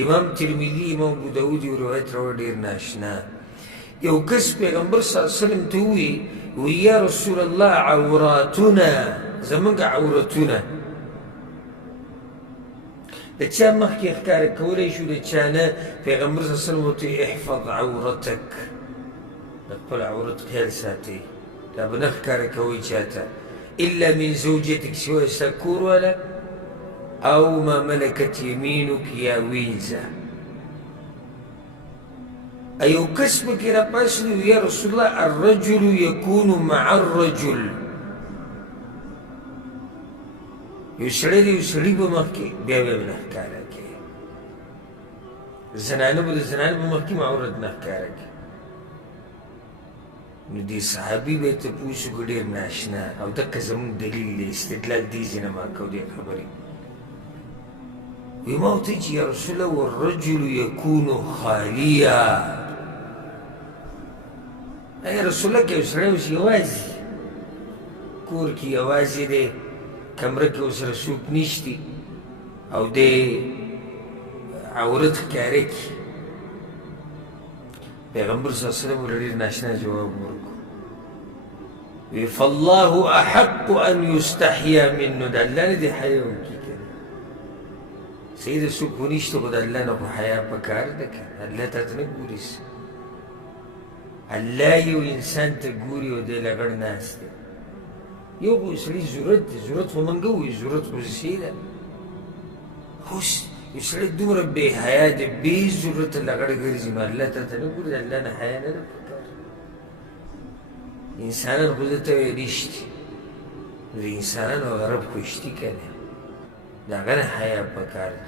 امام ترمذي امام ابو داود یو روایت راوړ ډېر ناشنا یو کس پیغمبر صلی الله علیه وسلم ته وی یا رسول الله عوراتنا زمونږ عورتونه د چا مخکې ښکاره کولی شو د چا نه پیغمبر صلی الله علیه وسلم ورته احفظ عورتک د خپل عورت خیال ساتئ دا به نه ښکاره کوئ چاته الا من زوجتك سوى سکور والا او ما ملكت يمينك يا وينزا ايو كسبك را پاسلو يا رسول الله الرجل يكون مع الرجل يسړی دی يسړی به مخکې بیا به نه ښکاره کوي زنانه به د زنانه به مخکې عورت نه ښکاره کوي نو دې صحابي به یې تپوس وکړو ډېر ناشنا او دقه زموږ دلیل دی استدلال دې ځای نه ما کو دې خبرې وی ما ورته چې یا رسول الله والرجل یکون خالیا ای رسول الله که یو سړی اوس یوازې کور کې یوازې دی کمره کې ورسره څوک نشتي او دی عورت ښکاره کړي پیغمبر صلی الله علیه وسلم ورته ډېر ناشنا جواب ورکړو وی فالله احق ان یستحیا منه د الله نه دې حیا وکړي کنه سیده څوک ونشته خو د الله نه خو حیا پکار ده که الله تا ته نه ګوري الله یو انسان ته ګوري او دی لغړ ناست دی یو خو سړي ضرورت دی ضرورت خو موږ وایو ضرورت خو صحیح ده خو یو سړی دومره بې حیا دی بې ضرورته لغړ ګرځي نو الله تا ته نه ګوري د الله نه حیا نه ده پکار انسانان خو ده ته وایي رشتي د انسانانو غرب خو اشتي که نه د هغه نه حیا پکار ده